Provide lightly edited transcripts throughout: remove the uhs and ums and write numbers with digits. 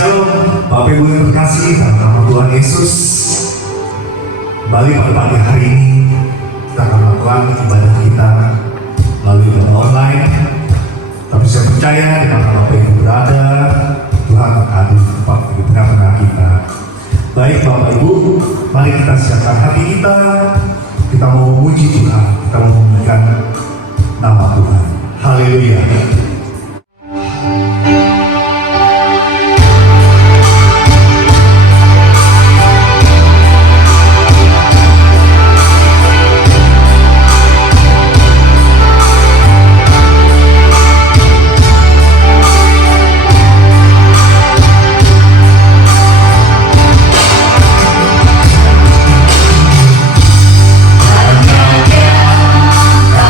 Shalom, Bapak Ibu yang terkasih, dalam nama Tuhan Yesus. Kembali pada pagi hari ini kita akan melakukan ibadah kita melalui ibadah online. Tapi saya percaya di mana Bapak Ibu berada, Tuhan akan hadir di tempat di tengah-tengah kita. Baik Bapak Ibu, mari kita siapkan hati kita. Kita mau memuji Tuhan, kita mau memuliakan nama Tuhan. Haleluya. Hanya Dia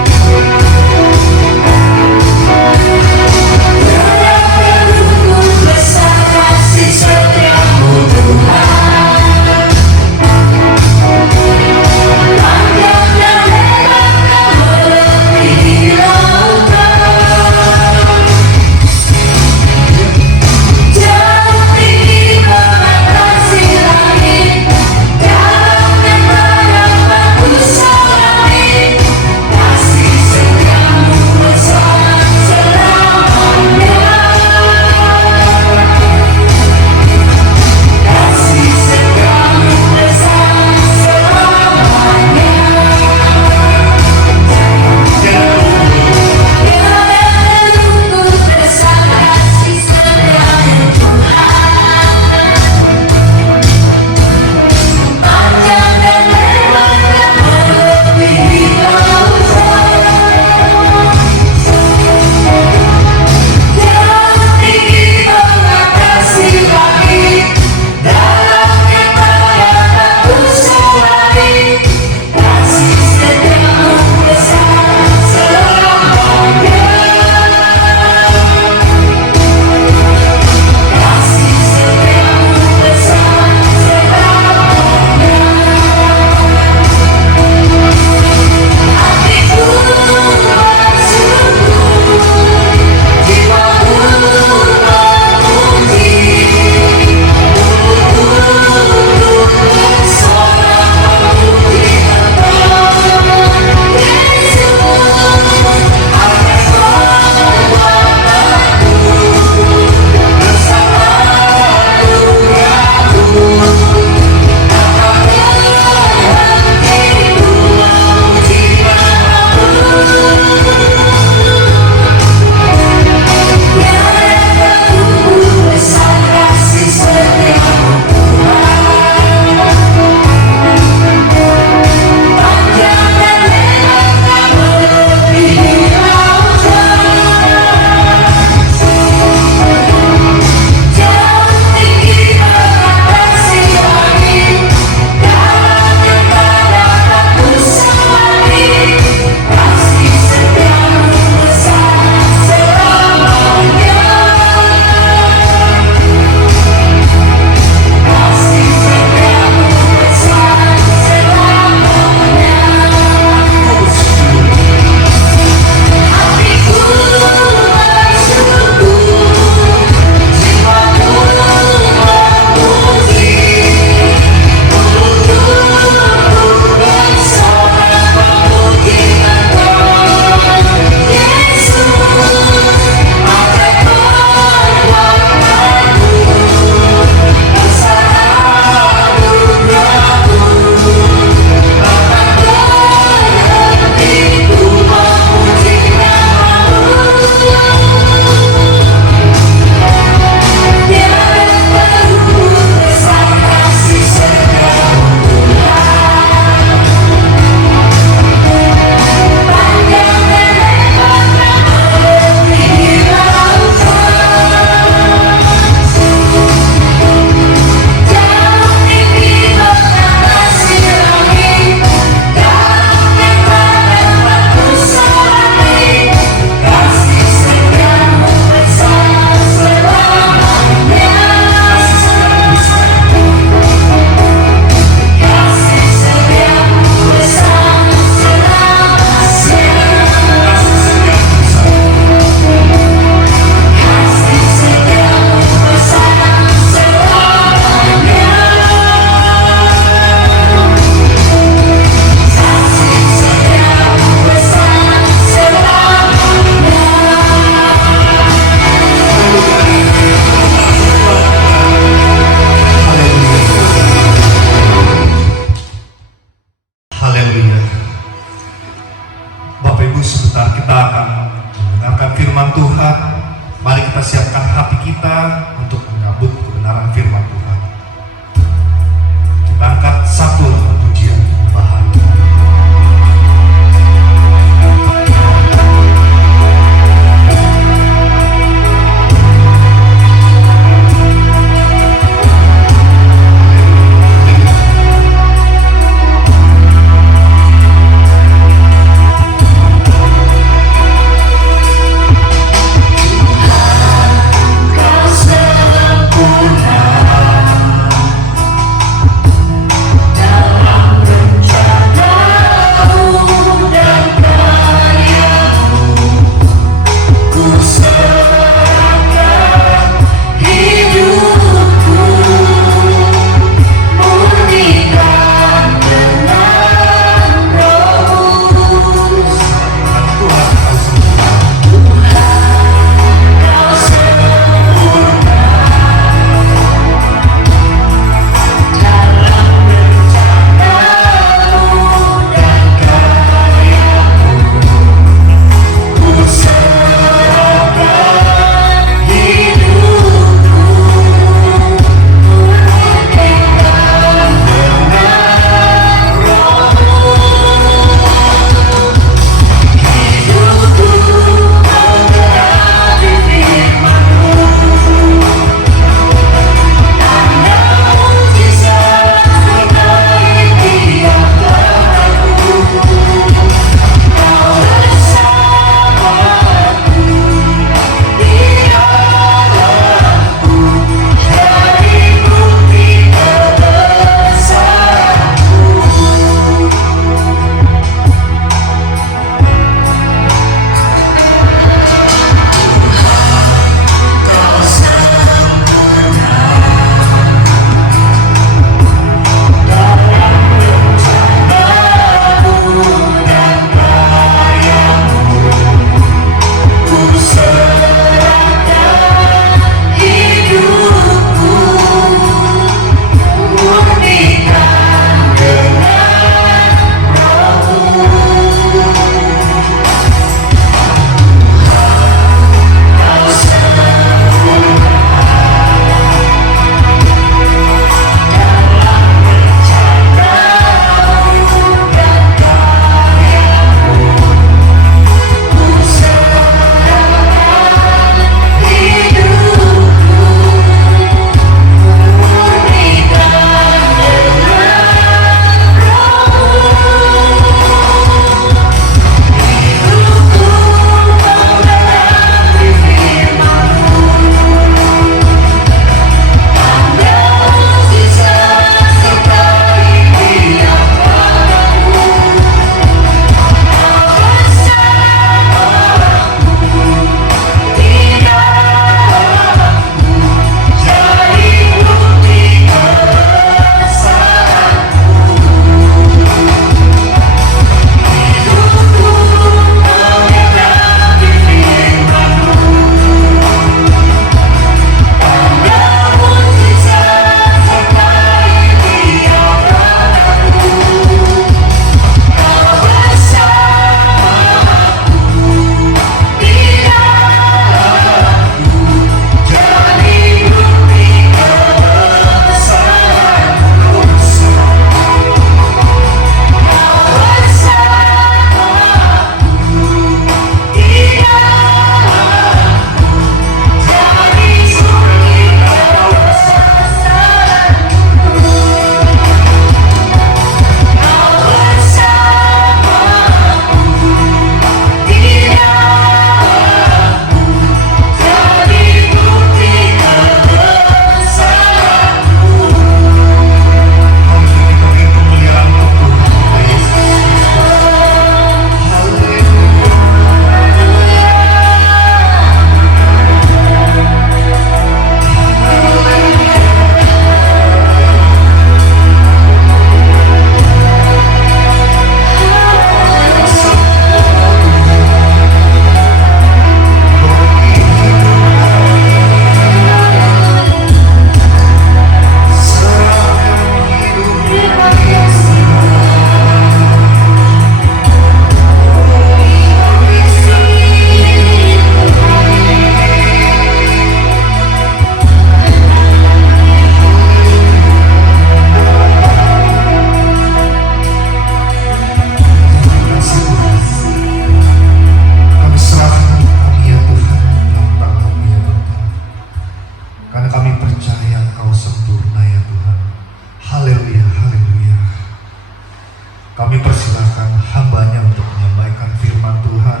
menyampaikan firman Tuhan.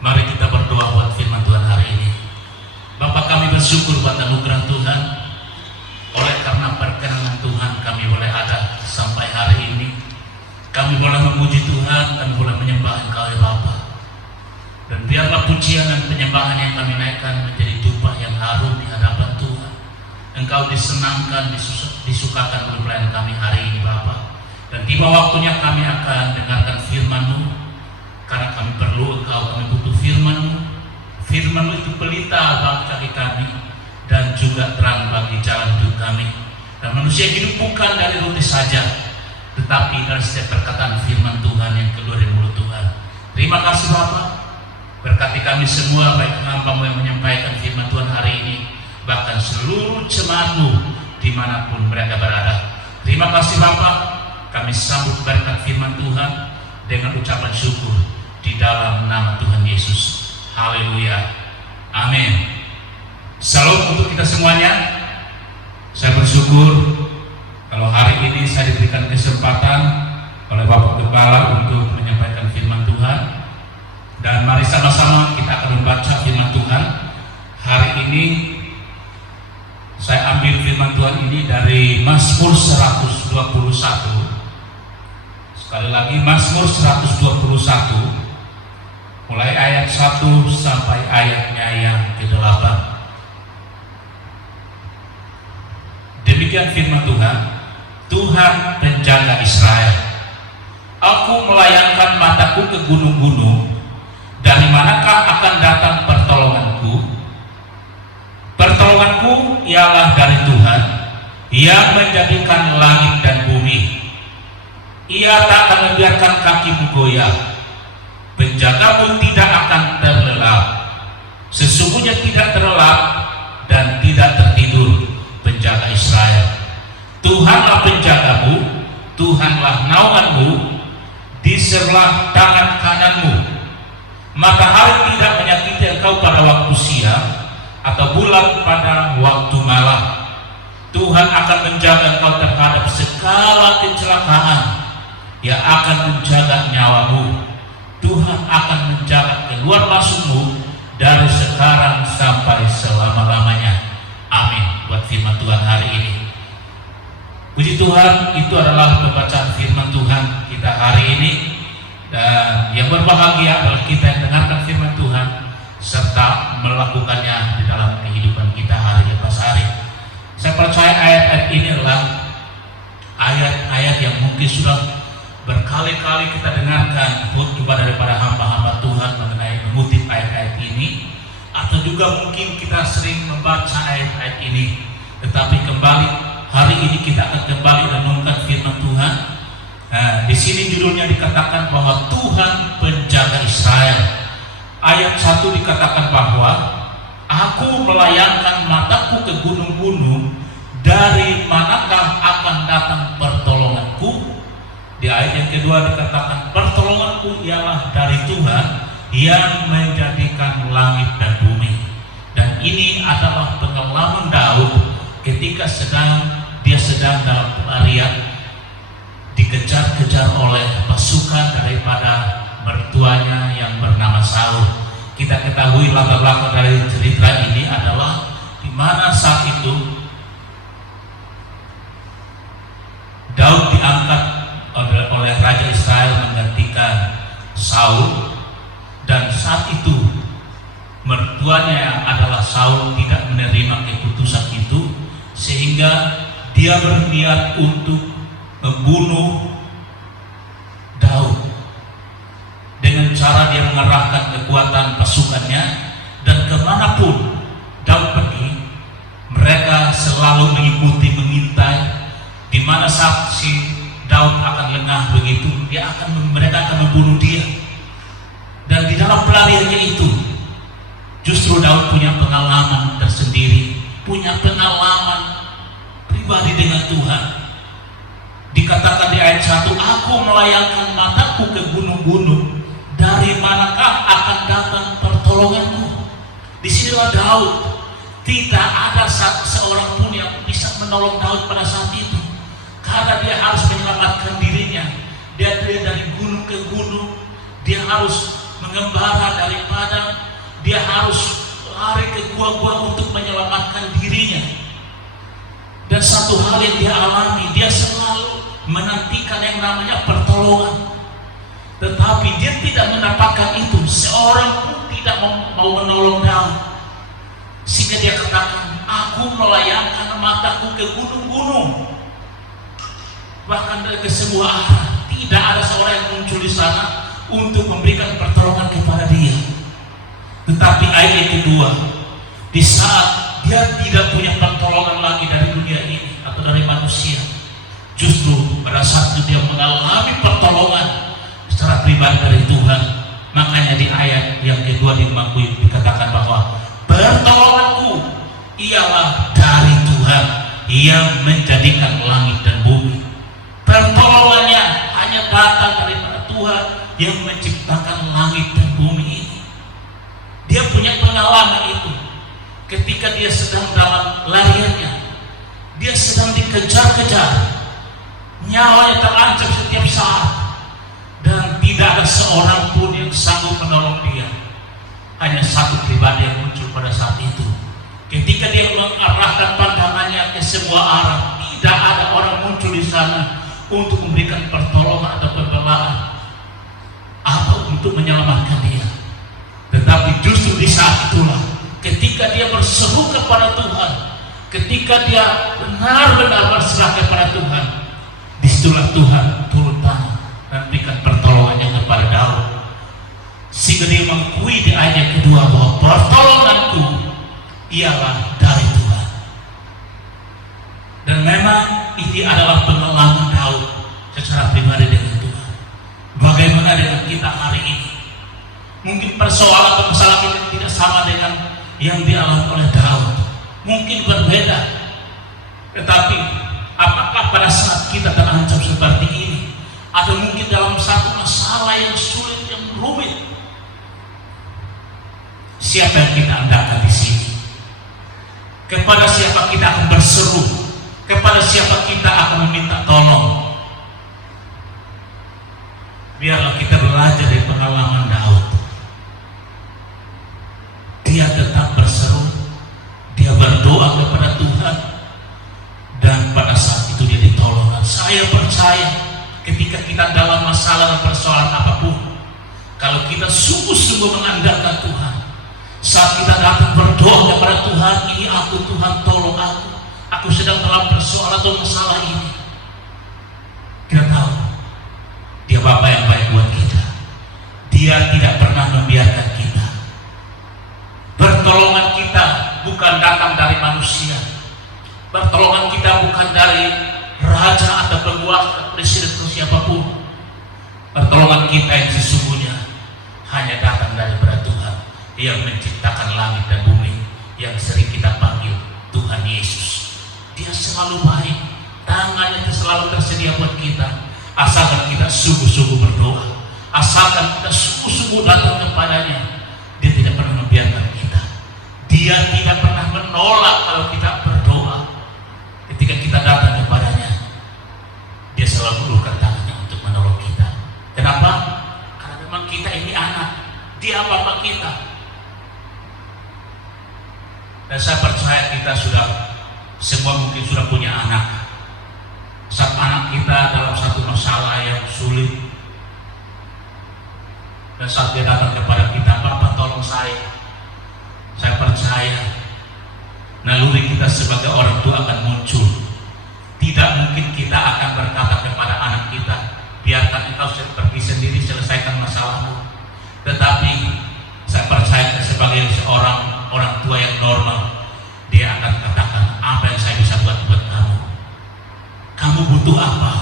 Mari kita berdoa buat firman Tuhan hari ini. Bapa, kami bersyukur buat anugerah Tuhan. Oleh karena perkenan Tuhan kami boleh ada sampai hari ini. Kami boleh memuji Tuhan, kami boleh menyembah Engkau ya Bapa. Dan biarlah pujian dan penyembahan yang kami naikkan menjadi tumpah yang harum di hadapan Tuhan. Engkau disenangkan, disukakan oleh pelayan kami hari ini Bapa. Dan tiba waktunya kami akan dengarkan firman-Mu, karena kami perlu Engkau, kami butuh firman-Mu. Firman-Mu itu pelita bagi kami dan juga terang bagi jalan hidup kami. Dan manusia hidup bukan dari roti saja, tetapi dari setiap perkataan firman Tuhan yang keluar dari mulut Tuhan. Terima kasih Bapa. Berkati kami semua, baik hamba-Mu yang menyampaikan firman Tuhan hari ini, bahkan seluruh jemaat-Mu dimanapun mereka berada. Terima kasih Bapa. Kami sambut berkat firman Tuhan dengan ucapan syukur di dalam nama Tuhan Yesus. Haleluya. Amin. Salam untuk kita semuanya. Saya bersyukur kalau hari ini saya diberikan kesempatan oleh Bapak Gembala untuk menyampaikan firman Tuhan. Dan mari sama-sama kita akan membaca firman Tuhan. Hari ini saya ambil firman Tuhan ini dari Mazmur 121. Sekali lagi Mazmur 121, mulai ayat 1 sampai ayatnya yang ke-8. Demikian firman Tuhan. Tuhan penjaga Israel. Aku melayangkan mataku ke gunung-gunung. Dari manakah akan datang pertolonganku? Pertolonganku ialah dari Tuhan yang menjadikan langit dan bumi. Ia tak akan membiarkan kakimu goyah. Penjagamu tidak akan terlelap. Sesungguhnya tidak terlelap dan tidak tertidur penjaga Israel. Tuhanlah penjagamu, Tuhanlah naunganmu di sebelah tangan kananmu. Matahari tidak menyakiti engkau pada waktu siang, atau bulan pada waktu malam. Tuhan akan menjaga engkau terhadap segala kecelakaan. Ia akan menjaga nyawamu. Tuhan akan menjaga keluar masukmu dari sekarang sampai selama-lamanya. Amin. Buat firman Tuhan hari ini. Puji Tuhan, itu adalah pembacaan firman Tuhan kita hari ini. Dan yang berbahagia adalah kita yang dengarkan firman Tuhan serta melakukannya di dalam kehidupan kita hari lepas hari. Saya percaya ayat-ayat ini adalah ayat-ayat yang mungkin sudah berkali-kali kita dengarkan khotbah daripada hamba-hamba Tuhan mengenai mengutip ayat-ayat ini, atau juga mungkin kita sering membaca ayat-ayat ini. Tetapi kembali hari ini kita akan kembali renungkan firman Tuhan. Nah, di sini judulnya dikatakan bahwa Tuhan penjaga Israel. Ayat 1 dikatakan bahwa aku melayangkan mataku ke gunung-gunung, dari manakah akan datang pertolonganku? Di ayat yang kedua dikatakan pertolonganku ialah dari Tuhan yang menjadikan langit dan bumi. Dan ini adalah pengalaman Daud ketika dia sedang dalam pelarian, dikejar-kejar oleh pasukan daripada mertuanya yang bernama Saul. Kita ketahui latar belakang dari cerita ini adalah di mana saat itu Daud diangkat oleh Raja Israel menggantikan Saul, dan saat itu mertuanya yang adalah Saul tidak menerima keputusan itu, sehingga dia berniat untuk membunuh Daud dengan cara dia mengerahkan kekuatan pasukannya, dan kemanapun Daud pergi mereka selalu mengikuti, mengintai di mana saat si Daud akan lengah begitu mereka akan membunuh dia. Dan di dalam pelariannya itu justru Daud punya pengalaman tersendiri, punya pengalaman pribadi dengan Tuhan. Dikatakan di ayat 1, aku melayangkan mataku ke gunung-gunung, dari manakah akan datang pertolonganku? Disinilah Daud. Tidak ada seorang pun yang bisa menolong Daud pada saat itu, karena dia harus menyelamatkan dirinya dia dari gunung ke gunung, dia harus mengembara dari padang, dia harus lari ke gua-gua untuk menyelamatkan dirinya. Dan satu hal yang dia alami, dia selalu menantikan yang namanya pertolongan. Tetapi dia tidak mendapatkan itu, seorang pun tidak mau menolong Daud. Sehingga dia katakan, aku melayangkan mataku ke gunung-gunung, bahkan ke semua arah, tidak ada seorang yang muncul di sana untuk memberikan pertolongan kepada dia. Tetapi ayat yang kedua, di saat dia tidak punya pertolongan lagi dari dunia ini atau dari manusia, justru pada saat itu dia mengalami pertolongan secara pribadi dari Tuhan. Makanya di ayat yang kedua dikatakan bahwa pertolonganku ialah dari Tuhan yang menjadikan langit dan bumi. Pertolongannya hanya datang daripada Tuhan yang menciptakan langit dan bumi ini. Dia punya pengalaman itu ketika dia sedang dalam lariannya, dia sedang dikejar-kejar, nyawanya terancam setiap saat, dan tidak ada seorang pun yang sanggup menolong dia. Hanya satu pribadi yang muncul pada saat itu. Ketika dia mengarahkan pandangannya ke semua arah, tidak ada orang muncul di sana untuk memberikan pertolongan atau pembelaan atau untuk menyelamatkan dia. Tetapi justru di saat itulah, ketika dia berseru kepada Tuhan, ketika dia benar-benar berserah kepada Tuhan, disitulah Tuhan turun tangan dan berikan pertolongannya kepada Daud. Sehingga dia mengakui di ayat kedua bahwa pertolonganku ialah dari Tuhan. Dan memang ini adalah pengalaman Daud secara pribadi dengan Tuhan. Bagaimana dengan kita hari ini? Mungkin persoalan atau masalah kita tidak sama dengan yang dialami oleh Daud, mungkin berbeda. Tetapi apakah pada saat kita terancam seperti ini, atau mungkin dalam satu masalah yang sulit, yang rumit, siapa yang kita andalkan di sini? Kepada siapa kita akan berseru? Kepada siapa kita akan meminta tolong? Biarlah kita belajar dari pengalaman Daud. Dia tetap berseru, dia berdoa kepada Tuhan, dan pada saat itu dia ditolong. Dan saya percaya ketika kita dalam masalah dan persoalan apapun, kalau kita sungguh-sungguh mengandalkan Tuhan, saat kita datang berdoa kepada Tuhan, ini aku Tuhan, tolong aku sedang dalam persoalan atau masalah ini, kita tahu dia Bapa yang baik buat kita. Dia tidak pernah membiarkan kita. Pertolongan kita bukan datang dari manusia. Pertolongan kita bukan dari raja atau penguasa, presiden atau siapapun. Pertolongan kita yang sesungguhnya hanya datang dari Tuhan yang menciptakan langit dan bumi, yang sering kita panggil Tuhan Yesus. Dia selalu baik, tangannya itu selalu tersedia buat kita, asalkan kita sungguh-sungguh berdoa, asalkan kita sungguh-sungguh datang kepadanya. Dia tidak pernah membiarkan kita. Dia tidak pernah menolak kalau kita berdoa. Ketika kita datang kepadanya, dia selalu mengulurkan tangannya untuk menolong kita. Kenapa? Karena memang kita ini anak, dia Bapa kita. Dan saya percaya kita semua mungkin sudah punya anak. Saat anak kita dalam satu masalah yang sulit, dan saat dia datang kepada kita, Bapak tolong saya percaya naluri kita sebagai orang tua akan muncul. Tidak mungkin kita akan berkata kepada anak kita, biarkan engkau pergi sendiri selesaikan masalahmu. Tetapi saya percaya sebagai seorang orang tua yang normal, dia akan katakan, apa yang saya bisa buat kamu? Kamu butuh apa?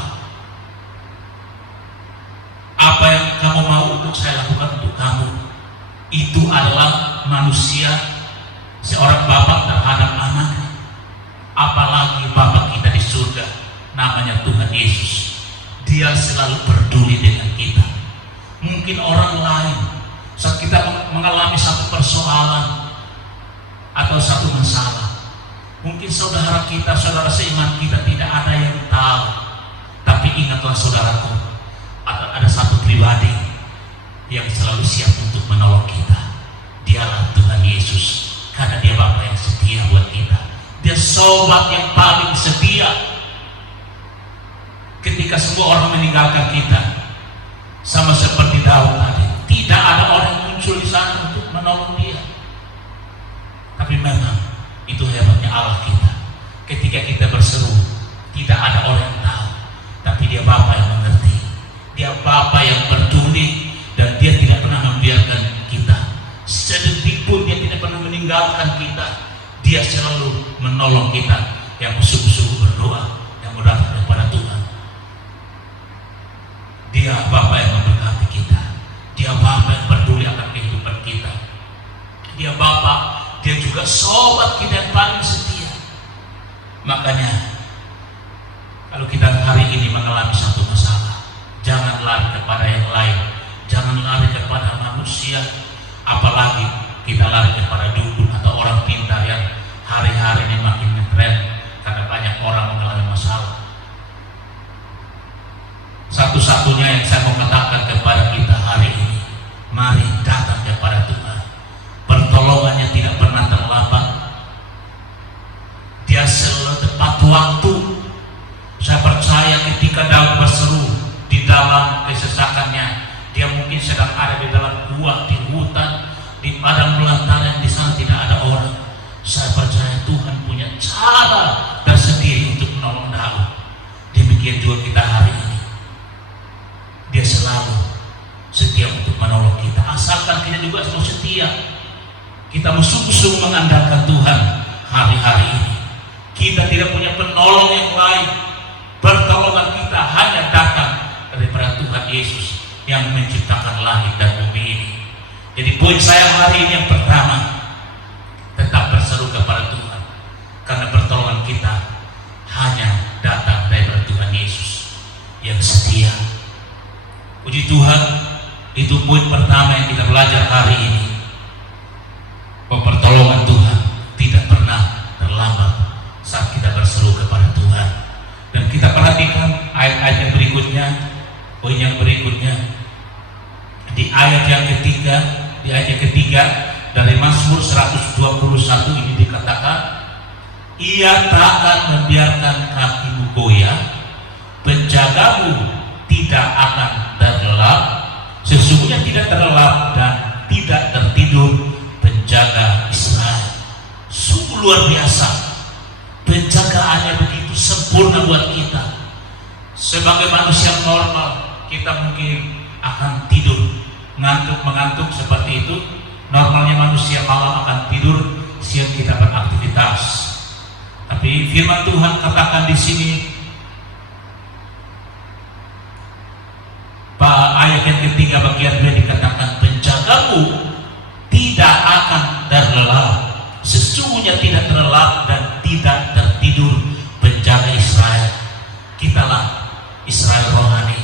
Apa yang kamu mau untuk saya lakukan untuk kamu? Itu adalah manusia, seorang bapak terhadap anaknya. Apalagi Bapa kita di surga, namanya Tuhan Yesus. Dia selalu peduli dengan kita. Mungkin orang lain, saat kita mengalami satu persoalan atau satu masalah, mungkin saudara kita, saudara seiman kita tidak ada yang tahu. Tapi ingatlah saudaraku, menolong kita. Dialah Tuhan Yesus, karena Dia Bapa yang setia buat kita. Dia sobat yang paling setia. Ketika semua orang meninggalkan kita, sama seperti Daud tadi, tidak ada orang yang muncul di sana untuk menolong dia. Tapi memang itu hebatnya Allah kita. Ketika kita berseru, tidak ada orang yang tahu, tapi Dia Bapa yang mengerti. Dia Bapa yang peduli, dan Dia tidak pernah membiarkan kita sedetik pun. Dia tidak pernah meninggalkan kita. Dia selalu menolong kita yang bersungguh-sungguh berdoa, yang berdoa kepada Tuhan. Dia Bapa yang memberkati kita. Dia Bapa yang peduli akan kehidupan kita. Dia Bapa, Dia juga sobat kita yang paling setia. Makanya kalau kita hari ini mengalami satu masalah, jangan lari kepada yang lain, jangan lari kepada manusia, apalagi kita lari kepada dukun atau orang pintar yang hari-hari ini makin ngetren karena banyak orang mengalami masalah. Satu-satunya yang saya mau katakan kepada kita hari ini, mari datang kepada Tuhan. Pertolongannya tidak pernah terlambat. Dia selalu tepat waktu. Saya percaya ketika Daud berseru di dalam kesesakannya, dia mungkin sedang ada di dalam gua, di hutan, di padang belantara yang di sana tidak ada orang. Saya percaya Tuhan punya cara tersendiri untuk menolong Daud. Demikian juga kita hari ini. Dia selalu setia untuk menolong kita, asalkan kita juga selalu setia. Kita sungguh-sungguh mengandalkan Tuhan hari-hari ini. Kita tidak punya penolong yang lain. Pertolongan kita hanya datang daripada Tuhan Yesus yang menciptakan langit dan bumi ini. Jadi poin saya hari ini yang pertama, tetap berseru kepada Tuhan, karena pertolongan kita hanya datang daripada Tuhan Yesus yang setia. Puji Tuhan, itu poin pertama yang kita belajar hari ini. Pertolongan Tuhan tidak pernah terlambat saat kita berseru kepada Tuhan. Dan kita perhatikan ayat-ayat yang berikutnya, poin yang berikutnya, di ayat yang ketiga dari Mazmur 121 ini dikatakan, Ia tak akan membiarkan kakimu goyah, penjagamu tidak akan terlelap. Sesungguhnya tidak terlelap dan tidak tertidur penjaga Israel. Sungguh luar biasa. Penjagaannya begitu sempurna buat kita. Sebagai manusia normal, kita mungkin akan tidur, mengantuk seperti itu. Normalnya manusia malam akan tidur, siang kita beraktivitas. Tapi firman Tuhan katakan di sini, ayat yang ketiga bagian 2 dikatakan, penjagamu tidak akan terlelap. Sesungguhnya tidak terlelap dan tidak tertidur penjaga Israel. Kitalah Israel rohani.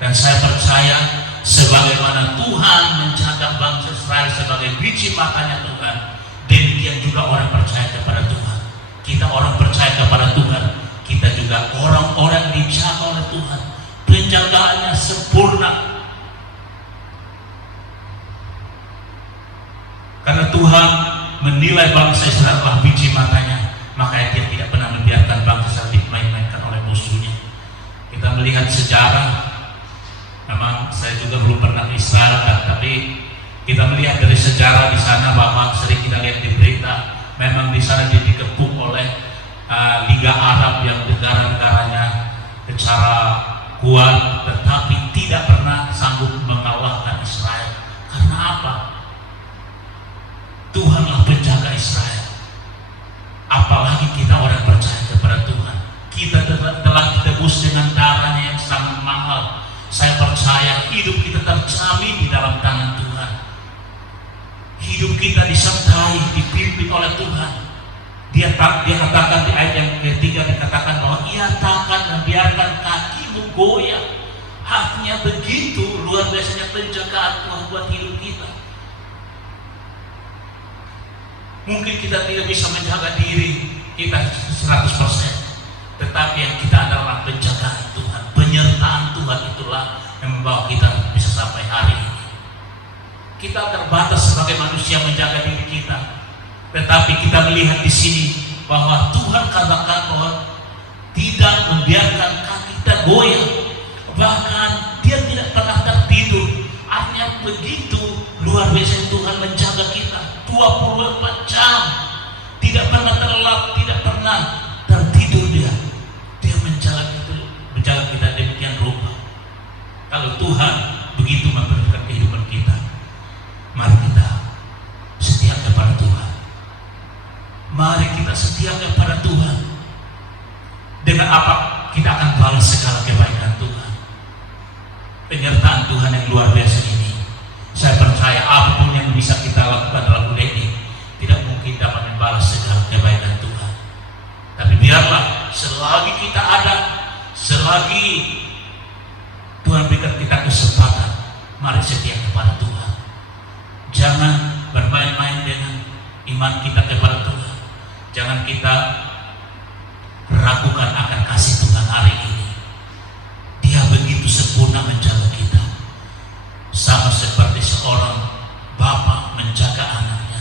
Dan saya percaya sebagaimana Tuhan menjaga bangsa Israel sebagai biji matanya Tuhan, demikian juga orang percaya kepada Tuhan. Kita orang percaya kepada Tuhan, kita juga orang-orang dijaga oleh Tuhan. Penjagaannya sempurna. Karena Tuhan menilai bangsa Israel adalah biji matanya, maka Dia tidak pernah membiarkan bangsa Israel dimain-mainkan oleh musuhnya. Kita melihat sejarah, memang saya juga belum pernah ke Israel, tapi kita melihat dari sejarah di sana bahwa sering kita lihat di berita, memang di sana dia dikepung oleh Liga Arab yang negara-negaranya secara kuat, tetapi tidak pernah sanggup mengalahkan Israel. Karena apa? Tuhanlah penjaga Israel. Apalagi kita orang percaya kepada Tuhan, kita telah ditebus dengan darahnya yang sangat mahal. Saya percaya hidup kita terjamin di dalam tangan Tuhan. Hidup kita disertai, dipimpin oleh Tuhan. Dia katakan di ayat yang ketiga, dikatakan bahwa Ia takkan membiarkan kakimu goyah. Artinya begitu luar biasanya penjagaan Tuhan buat hidup kita. Mungkin kita tidak bisa menjaga diri kita 100%, tetapi yang kita adalah penjagaan Tuhan, penyertaan Tuhan itulah yang membawa kita bisa sampai hari ini. Kita terbatas sebagai manusia menjaga diri kita. Tetapi kita melihat di sini bahwa Tuhan katakan bahwa tidak membiarkan kaki kita goyah. Bahkan Dia tidak pernah tertidur. Artinya begitu luar biasa Tuhan menjaga kita 24 jam. Tidak pernah terlelap, tidak pernah tertidur Dia. Dia menjaga kita demikian rupa. Kalau Tuhan begitu memberikan kehidupan kita, mari kita setia kepada Tuhan. Mari kita setia kepada Tuhan. Dengan apa? Kita akan balas segala kebaikan Tuhan. Penyertaan Tuhan yang luar biasa ini, saya percaya apapun yang bisa kita lakukan dalam dunia ini tidak mungkin dapat membalas segala kebaikan Tuhan. Tapi biarlah selagi kita ada, selagi Tuhan berikan kita kesempatan, mari setia kepada Tuhan. Jangan bermain-main dengan iman kita kepada Tuhan. Jangan kita ragukan akan kasih Tuhan hari ini. Dia begitu sempurna menjaga kita, sama seperti seorang bapa menjaga anaknya.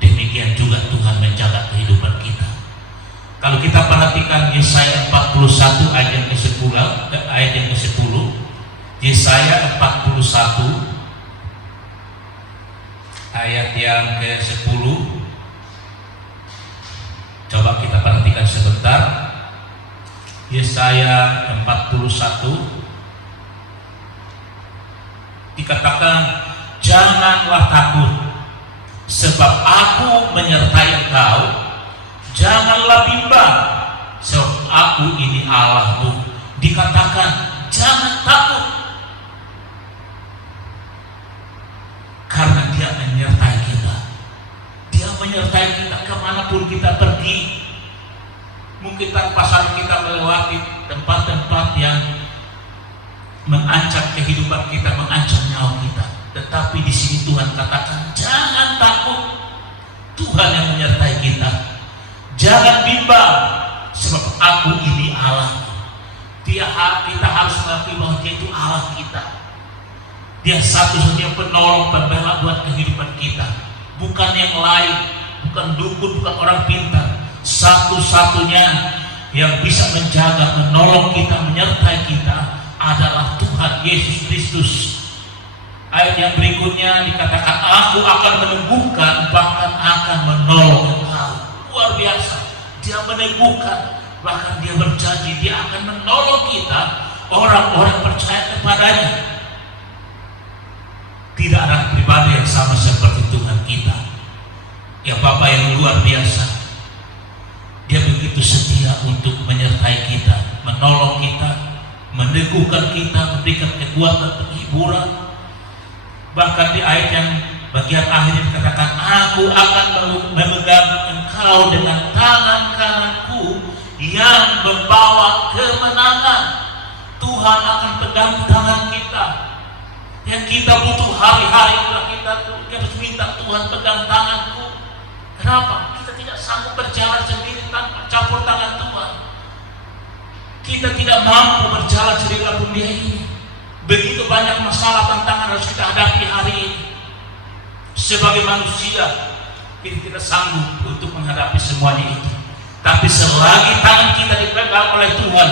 Demikian juga Tuhan menjaga kehidupan kita. Kalau kita perhatikan Yesaya 41 ayat yang ke-10, Yesaya 41 ayat yang ke-10. Coba kita perhatikan sebentar. Yesaya 41 dikatakan, janganlah takut, sebab aku menyertai engkau. Janganlah bimbang, sebab aku ini Allahmu. Dikatakan jangan takut, karena Dia menyertai kita. Dia menyertai kita kemanapun kita pergi. Mungkin tanpa sadar kita melewati tempat-tempat yang mengancam kehidupan kita, mengancam nyawa kita. Tetapi di sini Tuhan katakan jangan takut, Tuhan yang menyertai kita. Jangan bimbang, sebab aku ini Allah. Kita harus mengakui bahwa Dia itu Allah kita. Dia satu-satunya penolong, pembela buat kehidupan kita. Bukan yang lain, bukan dukun, bukan orang pintar. Satu-satunya yang bisa menjaga, menolong kita, menyertai kita adalah Tuhan Yesus Kristus. Ayat yang berikutnya dikatakan, aku akan meneguhkan, bahkan akan menolong engkau. Luar biasa, Dia meneguhkan, bahkan Dia berjanji Dia akan menolong kita, orang-orang percaya kepadanya. Tidak ada pribadi yang sama seperti Tuhan kita, ya Bapa yang luar biasa. Dia begitu setia untuk menyertai kita, menolong kita, meneguhkan kita, memberikan kekuatan, penghiburan. Bahkan di ayat yang bagian akhir dikatakan, aku akan memegang engkau dengan tangan kananku yang membawa kemenangan. Tuhan akan pegang tangan kita. Yang kita butuh hari-hari kita harus minta, Tuhan pegang tanganku. Kenapa? Kita tidak sanggup berjalan sendiri tanpa campur tangan Tuhan. Kita tidak mampu berjalan sendiri dalam dunia ini. Begitu banyak masalah, tantangan harus kita hadapi hari ini. Sebagai manusia, kita tidak sanggup untuk menghadapi semuanya itu. Tapi selagi tangan kita dipegang oleh Tuhan,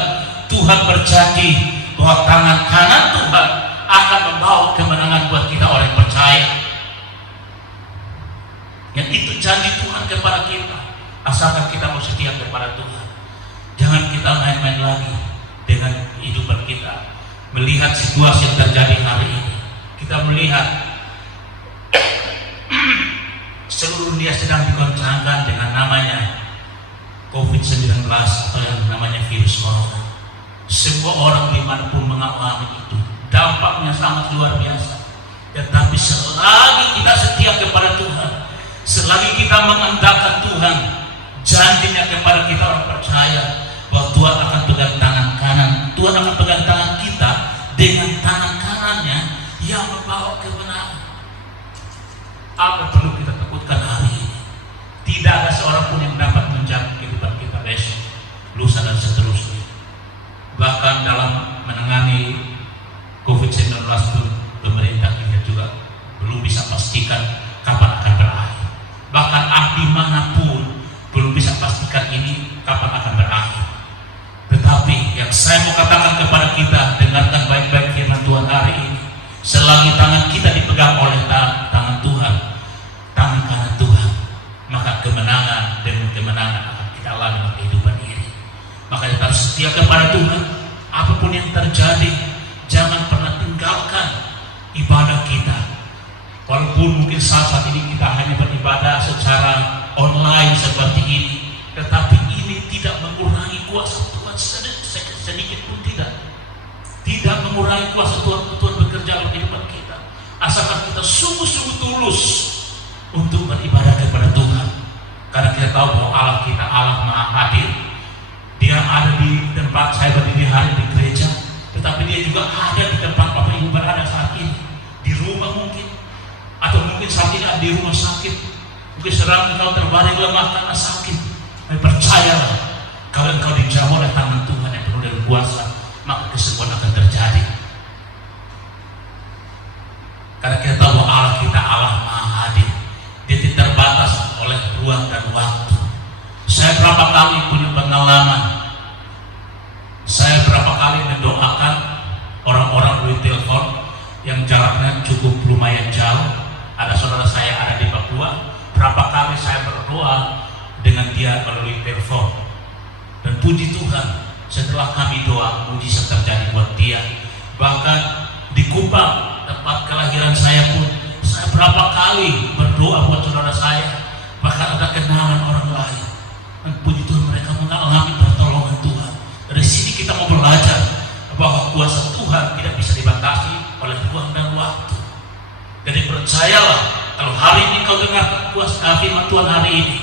Tuhan berjanji bahwa tangan kanan Tuhan akan membawa kemenangan buat kita orang yang percaya. Yang itu janji Tuhan kepada kita, asalkan kita mau setia kepada Tuhan. Jangan kita main-main lagi dengan kehidupan kita. Melihat situasi yang terjadi hari ini, kita melihat seluruh dunia sedang digoncangkan dengan namanya COVID-19 atau yang namanya virus corona. Semua orang dimanapun mengalami itu, dampaknya sangat luar biasa. Tetapi selagi kita setia kepada Tuhan, selagi kita mengandalkan Tuhan, janjinya kepada kita orang percaya bahwa Tuhan akan pegang tangan kanan, Tuhan akan pegang tangan kita dengan tangan kanannya yang membawa kemenangan. Apa perlu kita takutkan hari ini? Tidak ada seorang pun yang dapat menjaga kehidupan kita besok, lusa dan seterusnya. Bahkan dalam menangani COVID-19 pun pemerintah kita juga belum bisa dimanapun belum bisa pastikan ini kapan akan berakhir. Tetapi yang saya mau katakan kepada kita, dengarkan baik-baik firman Tuhan hari ini. Selagi tangan kita dipegang oleh tangan Tuhan, tangan kanan Tuhan, maka kemenangan demi kemenangan akan kita alami dalam kehidupan ini. Maka kita harus setia kepada Tuhan. Apapun yang terjadi, jangan pernah tinggalkan ibadah kita. Walaupun mungkin saat ini kita hanya beribadah secara online seperti ini, tetapi ini tidak mengurangi kuasa Tuhan sedikit pun tidak. Tidak mengurangi kuasa Tuhan bekerja dalam kehidupan kita. Asalkan kita sungguh-sungguh tulus untuk beribadah kepada Tuhan. Karena kita tahu bahwa Allah kita Allah Maha Hadir. Dia ada di tempat saya berdiri hari di gereja, tetapi dia juga ada di tempat Bapak Ibu berada saat ini. Di rumah mungkin, atau mungkin saat ini ada di rumah sakit. Mungkin sedang engkau terbaring lemah karena sakit. Tapi percayalah, kalau engkau dijamu oleh tangan Tuhan yang penuh dengan kuasa, maka kesembuhan akan terjadi. Karena kita tahu bahwa Allah kita Allah Maha Hadir. Dia tidak terbatas oleh ruang dan waktu. Saya berapa kali punya pengalaman. Saya berapa kali mendoakan orang-orang melalui telepon yang jaraknya cukup lumayan jauh. Ada saudara saya ada di Papua. Berapa kali saya berdoa dengan dia melalui telepon. Dan puji Tuhan, setelah kami doa, mujizat terjadi buat dia. Bahkan di Kupang, tempat kelahiran saya pun, saya berapa kali berdoa buat saudara saya. Bahkan ada kenalan orang lain. Dan puji Tuhan, mereka mengalami pertolongan Tuhan. Dari sini kita mau belajar bahwa kuasa Tuhan tidak bisa dibatasi oleh ruang dan waktu. Jadi percayalah, kalau hari ini kau dengar kuasa firman Tuhan hari ini,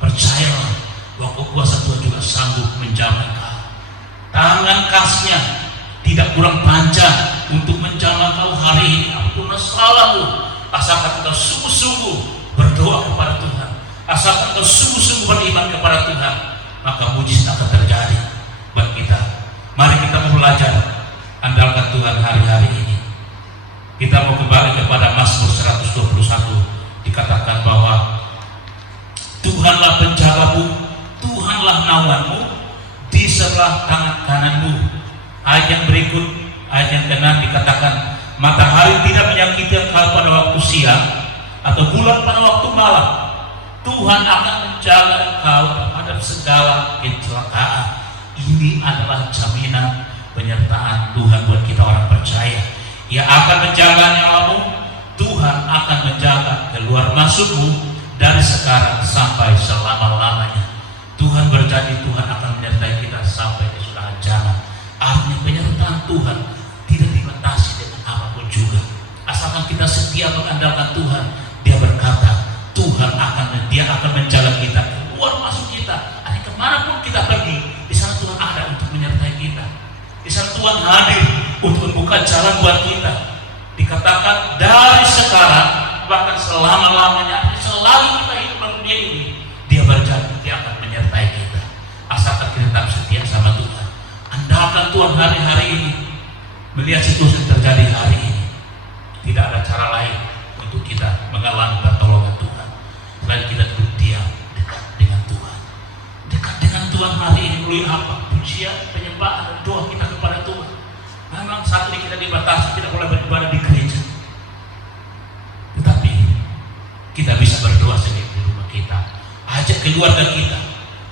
percayalah bahwa kuasa Tuhan juga sanggup menjamah kau. Tangan kasih-Nya tidak kurang panjang untuk menjamah kau hari ini. Apapun masalahmu, asalkan kau sungguh-sungguh berdoa kepada Tuhan, asalkan kau sungguh-sungguh beriman kepada Tuhan, maka mujizat akan terjadi buat kita. Mari kita mau belajar andalkan Tuhan hari-hari ini. Kita mau kembali kepada Mazmur 121. Dikatakan bahwa Tuhanlah penjagamu, Tuhanlah naunganmu di sebelah tangan kananmu. Ayat yang berikut, ayat yang ke-6 dikatakan, matahari tidak menyakiti engkau pada waktu siang, atau bulan pada waktu malam. Tuhan akan menjaga engkau terhadap segala kecelakaan. Ini adalah jaminan penyertaan Tuhan buat kita orang percaya. Ia akan menjaga nyawamu. Tuhan akan menjaga keluar masukmu dari sekarang sampai selama-lamanya. Tuhan berjanji Tuhan akan menyertai kita sampai kesudahan zaman. Artinya penyertaan Tuhan tidak dibatasi dengan apapun juga. Asalkan kita setia mengandalkan Tuhan, Dia berkata, Dia akan menjaga kita keluar masuk kita. Artinya kemanapun kita pergi, di sana Tuhan ada untuk menyertai kita. Di sana Tuhan hadir untuk membuka jalan buat kita. Dikatakan dari sekarang bahkan selama-lamanya, selagi kita hidup di dunia ini, Dia berjanji Dia akan menyertai kita. Asalkan kita tetap setia sama Tuhan. Andalkan Tuhan hari-hari ini. Melihat situasi yang terjadi hari ini, tidak ada cara lain untuk kita mengalami pertolongan Tuhan selain kita duduk diam dekat dengan Tuhan. Dekat dengan Tuhan hari ini melalui apa? Pujian, penyembahan, dan doa kita kepada Tuhan. Memang saat ini kita dibatasi, tidak boleh beribadah di gereja, tetapi kita bisa berdoa sendiri di rumah kita. Ajak keluarga kita,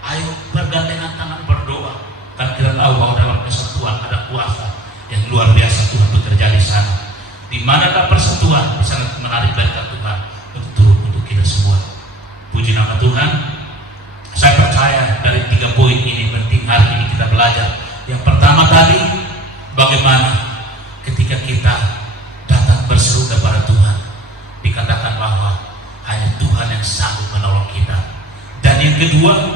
ayo bergandengan tangan berdoa. Karena kita tahu bahwa dalam kesatuan ada kuasa yang luar biasa Tuhan bekerja di sana. Di manakah persatuan, di sana menarik berkat Tuhan untuk turun untuk kita semua. Puji nama Tuhan. Saya percaya dari 3 poin ini penting hari ini kita belajar. Yang pertama tadi, bagaimana ketika kita datang berseru kepada Tuhan, dikatakan bahwa hanya Tuhan yang sanggup menolong kita. Dan yang kedua,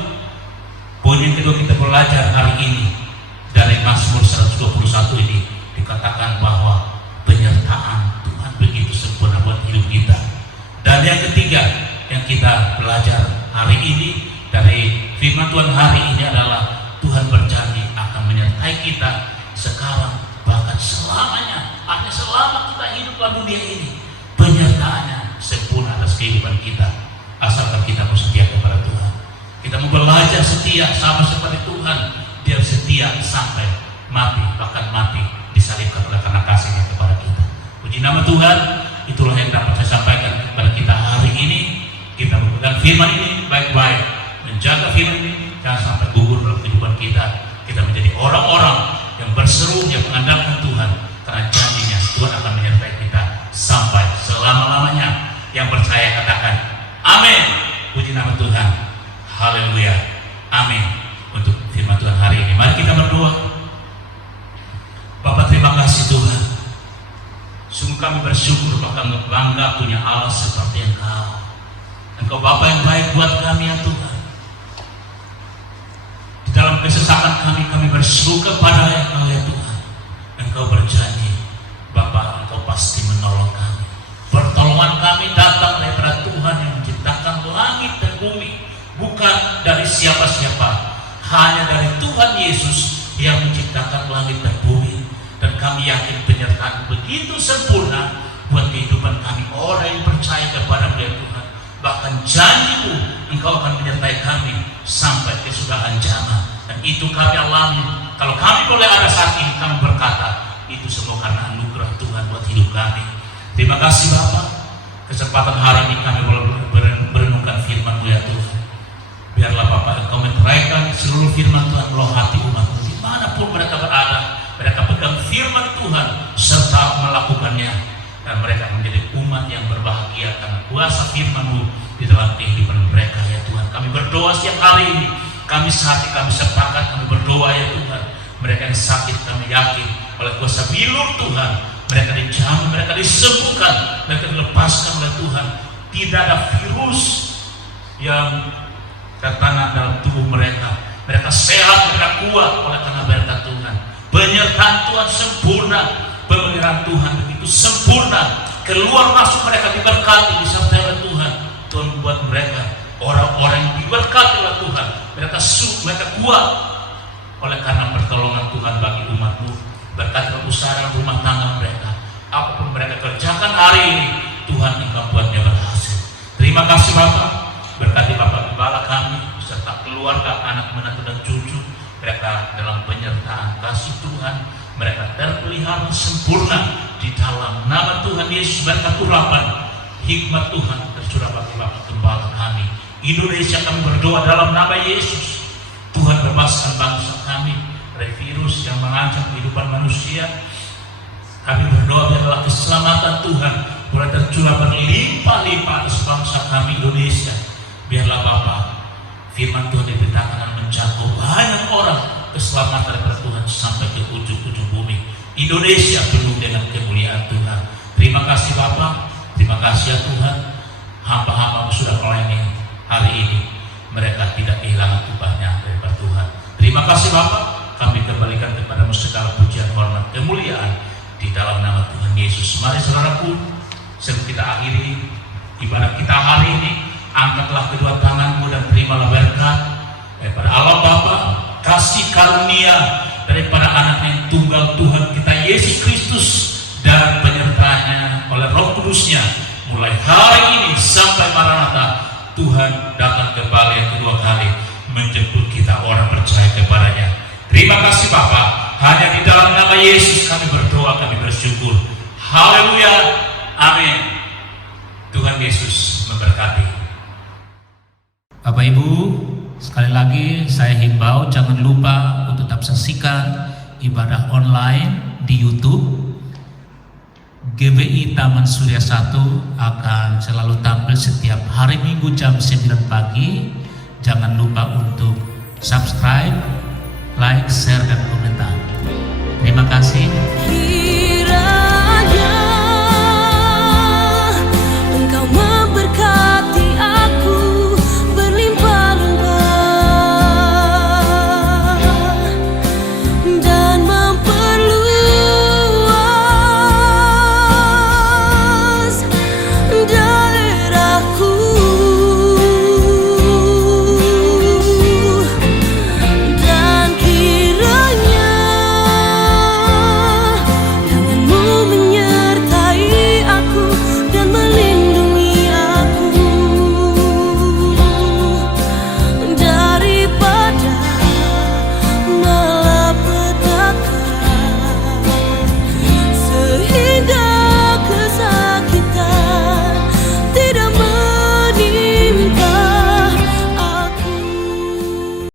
poin yang kedua kita belajar hari ini dari Mazmur 121 ini, dikatakan bahwa penyertaan Tuhan begitu sempurna buat hidup kita. Dan yang ketiga yang kita belajar hari ini dari firman Tuhan hari ini adalah Tuhan berjanji akan menyertai kita sekarang bahkan selamanya. Artinya selama kita hidup dalam dunia ini, penyertaannya sempurna atas kehidupan kita. asalkan kita mau setia kepada Tuhan. Kita mau belajar setia sama seperti Tuhan. Dia setia sampai mati, bahkan mati disalibkan oleh karena kasihnya kepada kita. Puji nama Tuhan. Itulah yang dapat saya sampaikan kepada kita hari ini. Kita memegang firman ini baik-baik, menjaga firman ini jangan sampai gugur dalam kehidupan kita. Kita menjadi orang-orang yang berseru, yang mengandalkan Tuhan, karena janjinya Tuhan akan menyertai kita sampai selama-lamanya. Yang percaya katakan amin. Puji nama Tuhan. Haleluya. Amin. Untuk firman Tuhan hari ini, mari kita berdoa. Bapak, terima kasih Tuhan. Sungguh kami bersyukur bahwa kami bangga punya Allah seperti Engkau. Engkau Bapa yang baik buat kami ya Tuhan. Di dalam kesesakan kami berseru kepada Engkau ya Tuhan. Engkau berjanji, Bapa, Engkau pasti menolong kami. Pertolongan kami datang daripada Tuhan yang menciptakan langit dan bumi, bukan dari siapa-siapa, hanya dari Tuhan Yesus yang menciptakan langit dan bumi. Dan kami yakin penyertaan begitu sempurna buat kehidupan kami, orang yang percaya kepada Dia Tuhan. Bahkan janji-Mu, Engkau akan menyertai kami sampai kesudahan zaman. Dan itu kami alami. Kalau kami boleh ada saat ini, kami berkata, itu semua karena anugerah Tuhan buat hidup kami. Terima kasih Bapak. Kesempatan hari ini kami boleh merenungkan firman-Mu ya Tuhan. Biarlah Bapak Engkau meneraikan seluruh firman Tuhan melalui hati umat-Mu dimanapun mereka berada. Mereka pegang firman Tuhan serta melakukannya, dan mereka menjadi umat yang berbahagia karena kuasa firman-Mu di dalam kehidupan mereka ya Tuhan. Kami berdoa setiap hari ini, kami sakit, kami sepakat, kami berdoa ya Tuhan. Mereka yang sakit kami yakin oleh kuasa bilur Tuhan, mereka dijamin, mereka disembuhkan, mereka dilepaskan oleh Tuhan. Tidak ada virus yang tertanam dalam tubuh mereka. Mereka sehat, mereka kuat oleh karena berkat Tuhan. Penyertaan Tuhan sempurna, pemeliharaan Tuhan begitu sempurna. Keluar masuk mereka diberkati, disertai oleh Tuhan. Tuhan membuat mereka orang-orang yang diberkati oleh Tuhan. Mereka kuat oleh karena pertolongan Tuhan bagi umat-Mu. Berkati usaha rumah tangga mereka, apapun mereka kerjakan hari ini, Tuhan Engkau buatnya berhasil. Terima kasih Bapak. Berkati Bapak Gembala kami serta keluarga, anak, menantu dan cucu. Mereka dalam penyertaan kasih Tuhan, mereka terpelihara sempurna di dalam nama Tuhan Yesus. Berkat urapan hikmat Tuhan tercurah bagi Bapak Gembala kami Indonesia. Kami berdoa dalam nama Yesus, Tuhan bebaskan bangsa kami dari virus yang mengancam kehidupan manusia. Kami berdoa biarlah keselamatan Tuhan boleh tercurah berlimpah-limpah atas bangsa kami Indonesia. Biarlah Bapak firman Tuhan diberitakan mencakup banyak orang, keselamatan daripada Tuhan sampai ke ujung-ujung bumi. Indonesia penuh dengan kemuliaan Tuhan. Terima kasih Bapak, terima kasih ya Tuhan. Hamba-hamba-Mu sudah melayani hari ini, mereka tidak kehilangan upahnya daripada Tuhan. Terima kasih Bapak, kami kembalikan kepada-Mu segala pujian, hormat, kemuliaan di dalam nama Tuhan Yesus. Mari saudaraku, sebelum kita akhiri ibadah kita hari ini, angkatlah kedua tangan-Mu dan terimalah berkat daripada Allah Bapa, kasih karunia daripada anak yang tunggal Tuhan kita Yesus Kristus, dan penyertaannya oleh Roh Kudusnya mulai hari ini sampai Maranatha. Tuhan datang kembali yang kedua kali menjemput kita orang percaya kepadanya. Terima kasih Bapa, hanya di dalam nama Yesus kami berdoa, kami bersyukur. Haleluya, amin. Tuhan Yesus memberkati. Bapak Ibu, sekali lagi saya himbau jangan lupa untuk tetap saksikan ibadah online di YouTube. GBI Taman Surya 1 akan selalu tampil setiap hari Minggu jam 9 pagi. Jangan lupa untuk subscribe, like, share, dan komen.